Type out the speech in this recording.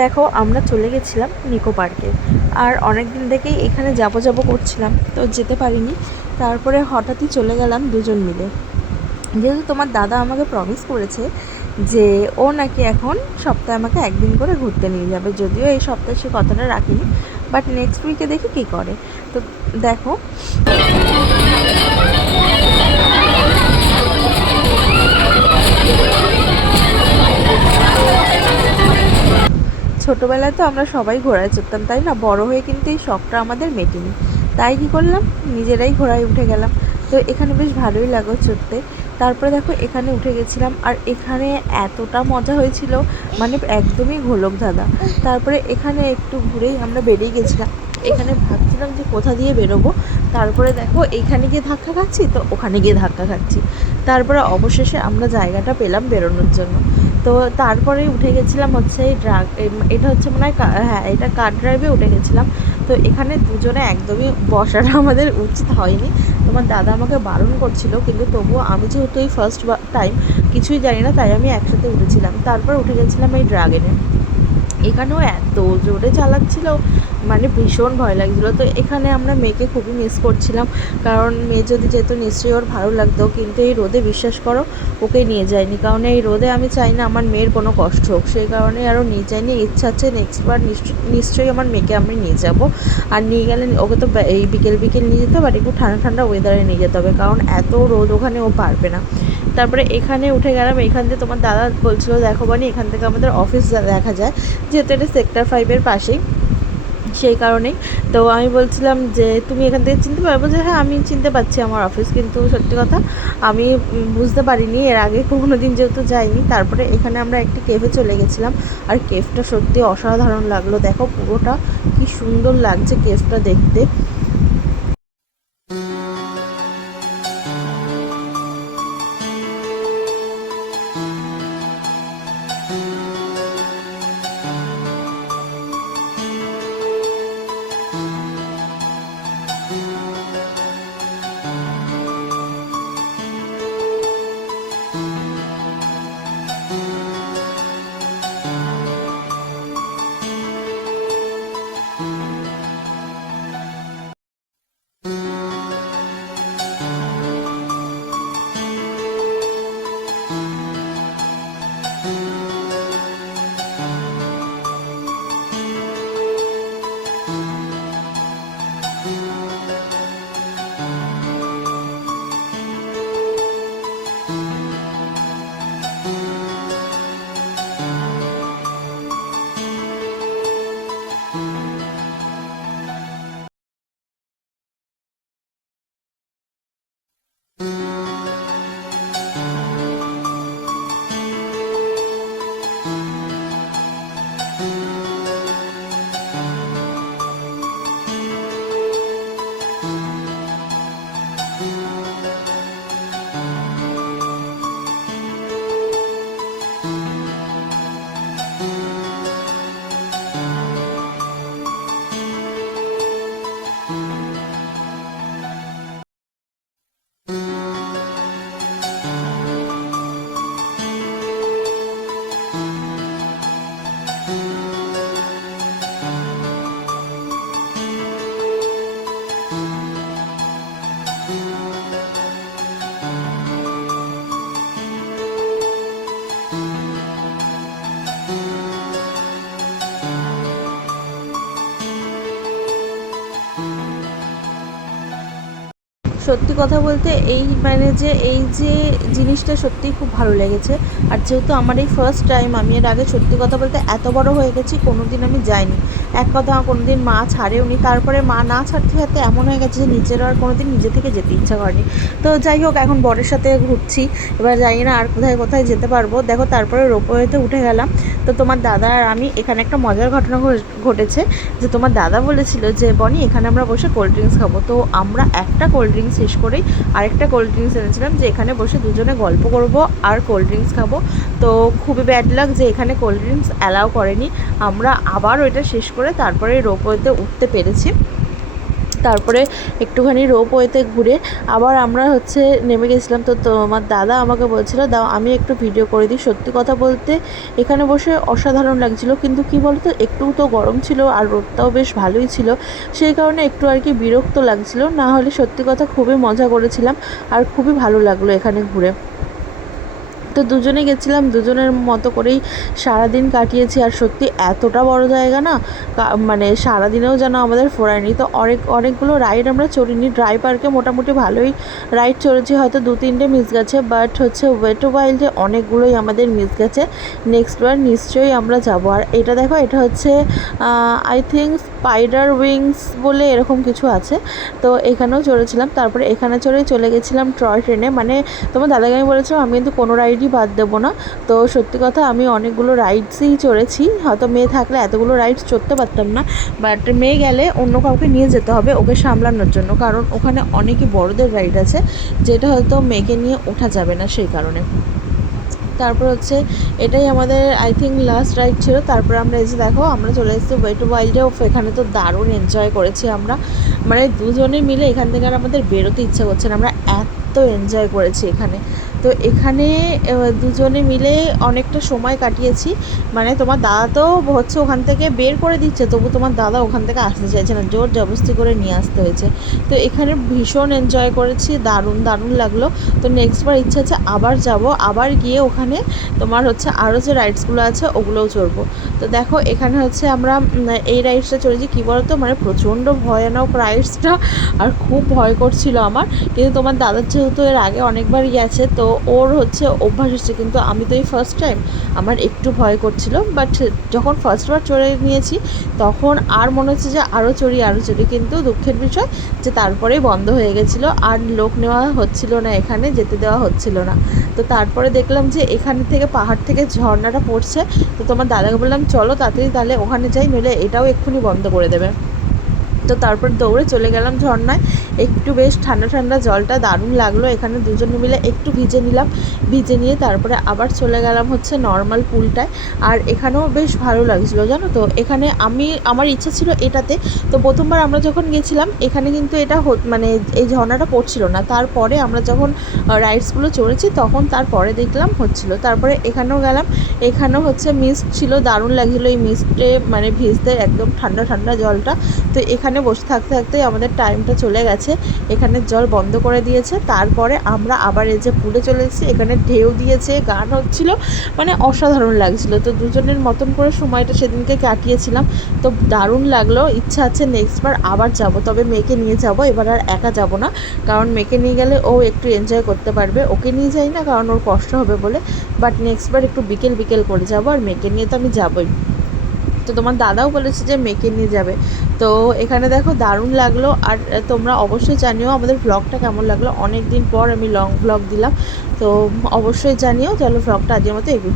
দেখো, আমরা চলে গেছিলাম নিকো পার্কে। আর অনেক দিন থেকেই এখানে যাব যাব করছিলাম, তো যেতে পারিনি। তারপরে হঠাৎই চলে গেলাম দুজন মিলে। যেহেতু তোমার দাদা আমাকে প্রমিস করেছে যে ও নাকি এখন সপ্তাহে আমাকে একদিন করে ঘুরতে নিয়ে যাবে। যদিও এই সপ্তাহে সে কথাটা রাখিনি বাট নেক্সট উইকে দেখি কী করে। তো দেখো। ছোটোবেলায় তো আমরা সবাই ঘোড়ায় চড়তাম, তাই না? বড় হয়ে কিন্তু এই শখটা আমাদের মেটেনি। তাই কী করলাম? নিজেরাই ঘোড়ায় উঠে গেলাম। তো এখানে বেশ ভালোই লাগো চড়তে। তারপরে দেখো, এখানে উঠে গেছিলাম। আর এখানে এতটা মজা হয়েছিল মানে একদমই ঘোলক দাদা তারপরে এখানে একটু ঘুরেই আমরা বেরিয়ে গেছিলাম। এখানে ভাবছিলাম যে কোথা দিয়ে বেরোবো। তারপরে দেখো এখানে গিয়ে ধাক্কা খাচ্ছি, তো ওখানে গিয়ে ধাক্কা খাচ্ছি। তারপরে অবশেষে আমরা জায়গাটা পেলাম বেরোনোর জন্য। তো তারপরে উঠে গেছিলাম হচ্ছে এই ড্রাগ এটা হচ্ছে মনে হয় হ্যাঁ এটা কার ড্রাইভে উঠে গেছিলাম। তো এখানে দুজনে একদমই বসাটা আমাদের উচিত হয়নি। তোমার দাদা আমাকে বারণ করছিল, কিন্তু তবুও আমি যেহেতু এই ফার্স্ট টাইম কিছুই জানি না, তাই আমি একসাথে উঠেছিলাম। তারপর উঠে গেছিলাম এই ড্রাগনে এখানেও এত জোরে চালাচ্ছিল মানে ভীষণ ভয় লাগছিল। তো এখানে আমরা মেয়েকে খুবই মিস করছিলাম, কারণ মেয়ে যদি যেত নিশ্চয়ই ওর ভালো লাগতো, কিন্তু এই রোদে বিশ্বাস করো, ওকে নিয়ে যায়নি। কারণ এই রোদে আমি চাই না আমার মেয়ের কোনো কষ্ট হোক, সেই কারণে আরও নিয়ে যাইনি ইচ্ছা আছে নেক্সটবার নিশ্চয়ই আমার মেয়েকে আমি নিয়ে যাব। আর নিয়ে গেলে ওকে তো এই বিকেল বিকেল নিয়ে যেতে হবে, আর একটু ঠান্ডা ঠান্ডা ওয়েদারে নিয়ে যেতে হবে, কারণ এত রোদ ওখানে ও পারবে না। তারপরে এখানে উঠে গেলাম, এখান থেকে তোমার দাদা বলছিল, দেখো বানি, এখান থেকে আমাদের অফিস দেখা যায় যেহেতু এটা সেক্টর ফাইভের পাশেই, সেই কারণেই। তো আমি বলছিলাম যে, তুমি এখান থেকে চিনতে পারব? যে হ্যাঁ আমি চিনতে পারছি আমার অফিস কিন্তু সত্যি কথা, আমি বুঝতে পারিনি। এর আগে কোনো দিন যেহেতু যাইনি, তারপরে এখানে আমরা একটি কেভে চলে গেছিলাম। আর কেভটা সত্যি অসাধারণ লাগল। দেখো পুরোটা কি সুন্দর লাগছে কেভটা দেখতে। সত্যি কথা বলতে এই মানে যে, এই যে জিনিসটা সত্যিই খুব ভালো লেগেছে। আর যেহেতু আমার এই ফার্স্ট টাইম আমি এর আগে সত্যি কথা বলতে এত বড় হয়ে গেছি কোনো দিন আমি যাইনি। এক কথা কোনো দিন মা ছাড়েওনি। তারপরে মা না ছাড়তে ছাড়তে এমন হয়ে গেছে যে, নিজের আর কোনো দিন নিজে থেকে যেতে ইচ্ছা করেনি। তো যাই হোক, এখন বরের সাথে ঘুরছি। এবার জানি না আর কোথায় কোথায় যেতে পারব। দেখো, তারপরে রোপওয়েতে উঠে গেলাম। তো তোমার দাদা আর আমি, এখানে একটা মজার ঘটনা ঘটেছে। যে তোমার দাদা বলেছিল যে, বনি, এখানে আমরা বসে কোল্ড ড্রিঙ্কস খাব। তো আমরা একটা কোল্ড ড্রিঙ্কস শেষ করেই আরেকটা কোল্ড ড্রিঙ্কস এনেছিলাম যে এখানে বসে দুজনে গল্প করব আর কোল্ড ড্রিঙ্কস খাব। তো খুবই ব্যাড লাগ যে এখানে কোল্ড ড্রিঙ্কস অ্যালাউ করেনি। আমরা আবার ওইটা শেষ করে তারপরে রোপওয়েতে উঠতে পেরেছি। তারপরে একটুখানি রোপ ওয়েতে ঘুরে আবার আমরা হচ্ছে নেমে গেছিলাম। তো তোমার দাদা আমাকে বলছিল, দাও, আমি একটু ভিডিও করে দিই সত্যি কথা বলতে। এখানে বসে অসাধারণ লাগছিল। কিন্তু কি বলতো, একটু তো গরম ছিল আর রোদটাও বেশ ভালোই ছিল। সেই কারণে একটু আর কি বিরক্ত লাগছিল। না হলে সত্যি কথা খুবই মজা করেছিলাম আর খুবই ভালো লাগল এখানে ঘুরে। তো দুজনে গেছিলাম, দুজনের মতো করেই সারাদিন কাটিয়েছি। আর সত্যি এতটা বড় জায়গা না মানে সারাদিনেও যেন আমাদের ফোরায়নি। তো অনেক, অনেকগুলো রাইড আমরা চড়িনি। ড্রাই পার্কে মোটামুটি ভালোই রাইড চড়েছি। হয়তো দু তিনটে মিস গেছে, বাট হচ্ছে ওয়েটো ওয়াইল্ডে অনেকগুলোই আমাদের মিস গেছে। নেক্সট বার নিশ্চয়ই আমরা যাব। আর এটা দেখো, এটা হচ্ছে আই থিঙ্ক স্পাইডার উইংস বলে এরকম কিছু আছে। তো এখানেও চড়েছিলাম। তারপরে এখানে চড়েই চলে গেছিলাম টয় ট্রেনে। মানে তোমার দাদাকে আমি বলেছিলাম, আমি কিন্তু কোনো রাইডই বাদ দেবো না। তো সত্যি কথা আমি অনেকগুলো রাইডসই চড়েছি। হয়তো মেয়ে থাকলে এতগুলো রাইডস চড়তে পারতাম না। বাট মেয়ে গেলে অন্য কাউকে নিয়ে যেতে হবে ওকে সামলানোর জন্য। কারণ ওখানে অনেকই বড়দের রাইড আছে, যেটা হয়তো মেয়েকে নিয়ে ওঠা যাবে না সেই কারণে। তারপর হচ্ছে এটাই আমাদের আই থিঙ্ক লাস্ট রাইড ছিল। তারপর আমরা এসে দেখো, আমরা চলে এসেছি ওয়েট ওয়াইল্ডে এখানে তো দারুণ এনজয় করেছি আমরা। মানে দুজনে মিলে এখান থেকে আর আমাদের বেরোতে ইচ্ছা করছে না। আমরা এত এনজয় করেছি এখানে। তো এখানে দুজনে মিলে অনেকটা সময় কাটিয়েছি। মানে তোমার দাদা তো হচ্ছে ওখান থেকে বের করে দিচ্ছে, তবু তোমার দাদা ওখান থেকে আসতে চাইছে না, জোর জবরদস্তি করে নিয়ে আসতে হয়েছে। তো এখানে ভীষণ এনজয় করেছি, দারুণ দারুণ লাগল। তো নেক্সট বার ইচ্ছা আছে আবার যাব, আবার গিয়ে ওখানে তোমার হচ্ছে আরও যে রাইডসগুলো আছে ওগুলোও চড়বো। তো দেখো, এখানে হচ্ছে আমরা এই রাইডসটা চড়েছি, কী বলতো? মানে প্রচণ্ড ভয়ানক রাইডসটা আর খুব ভয় করছিল আমার। কিন্তু তোমার দাদার যেহেতু এর আগে অনেকবার গেছে, তো ওর হচ্ছে অভ্যাস হচ্ছে, কিন্তু আমি তো এই ফার্স্ট টাইম আমার একটু ভয় করছিল বাট যখন ফার্স্টবার চড়ে নিয়েছি, তখন আর মনে হচ্ছে যে আরও চড়ি আরও চড়ি, কিন্তু দুঃখের বিষয় যে তারপরেই বন্ধ হয়ে গেছিল, আর লোক নেওয়া হচ্ছিল না এখানে, যেতে দেওয়া হচ্ছিল না। তো তারপরে দেখলাম যে এখানে থেকে পাহাড় থেকে ঝর্ণাটা পড়ছে, তো তোমার দাদাকে বললাম, চলো তাড়াতাড়ি, তাহলে ওখানে যাই, নইলে এটাও এক্ষুনি বন্ধ করে দেবে। তো তারপর দৌড়ে চলে গেলাম ঝর্ণায়। একটু বেশ ঠান্ডা ঠান্ডা জলটা দারুণ লাগল। এখানে দুজনে মিলে একটু ভিজে নিলাম। ভিজে নিয়ে তারপরে আবার চলে গেলাম হচ্ছে নর্মাল পুলটায়। আর এখানেও বেশ ভালো লাগছিল, জানো তো? এখানে আমি, আমার ইচ্ছা ছিল এটাতে। তো প্রথমবার আমরা যখন গেছিলাম, এখানে কিন্তু এটা মানে এই ঝর্ণাটা পড়ছিল না। তারপরে আমরা যখন রাইডসগুলো চড়েছি, তখন তারপরে দেখলাম হচ্ছিল। তারপরে এখানেও গেলাম। এখানেও হচ্ছে মিস্ট ছিল, দারুণ লাগছিল এই মিস্টে মানে ভিজতে একদম ঠান্ডা ঠান্ডা জলটা। তো এখানে বসে থাকতে থাকতেই আমাদের টাইমটা চলে গেছে। এখানে জল বন্ধ করে দিয়েছে। তারপরে আমরা আবার এই যে পুলে চলে এসেছি। এখানে ঢেউ দিয়েছে, গান হচ্ছিল। মানে অসাধারণ লাগছিল। তো দুজনের মতন করে সময়টা সেদিনকে কাটিয়েছিলাম। তো দারুণ লাগল। ইচ্ছা আছে নেক্সট বার আবার যাব। তবে মেয়েকে নিয়ে যাব। এবার আর একা যাব না। কারণ মেয়েকে নিয়ে গেলে ও একটু এনজয় করতে পারবে। ওকে নিয়ে যাই না, কারণ ওর কষ্ট হবে বলে। বাট নেক্সট বার একটু বিকেল বিকেল করে যাব। আর মেয়েকে নিয়ে তো আমি যাবই। তো তোমার দাদাও বলেছে যে মেয়েকে নিয়ে যাবে। তো এখানে দেখো দারুণ লাগল। আর তোমরা অবশ্যই জানিও আমাদের ব্লগটা কেমন লাগল। অনেক দিন পর আমি লং ব্লগ দিলাম। তো অবশ্যই জানিও চলো ব্লগটা আজকের মতো এগুলো